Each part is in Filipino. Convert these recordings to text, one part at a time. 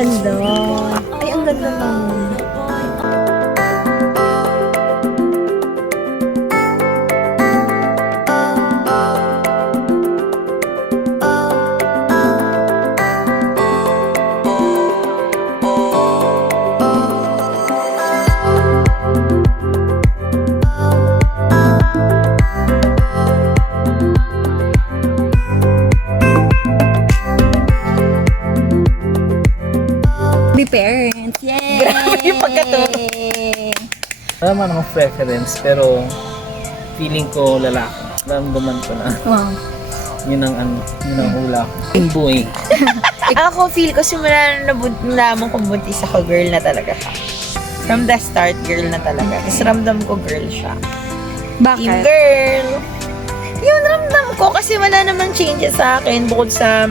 ganda. Ay, ang ganda naman. Be parents. Yay! Grabe yung pagkatulog. Wala man akong preference, pero feeling ko lalaki. Ramdaman ko na. Wow. Yun ang hula ko. Boy. Ako feel ko simula na nalaman kong buntis ako, girl na talaga siya. From the start, girl na talaga. Tapos ramdam ko girl siya. Team Bakit? girl. Yun, ramdam ko. Kasi wala namang changes sa akin. Bukod sa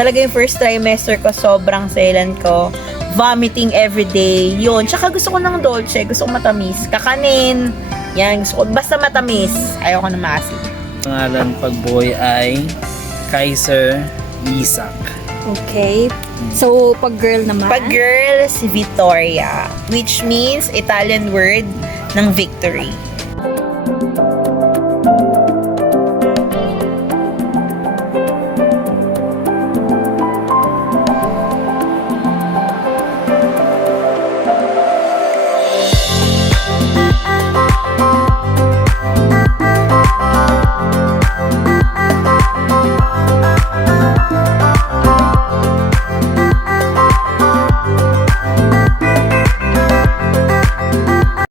talaga yung first trimester ko, sobrang selan ko. Vomiting everyday. Yun. Tsaka gusto ko ng dolce. Gusto ko matamis. Kakanin. Yan. Gusto ko. Basta matamis. Ayaw ko na maasim. Pangalan pag boy ay Kaiser Isak. Okay. So, pag girl naman? Pag girl, si Vittoria. Which means Italian word ng victory.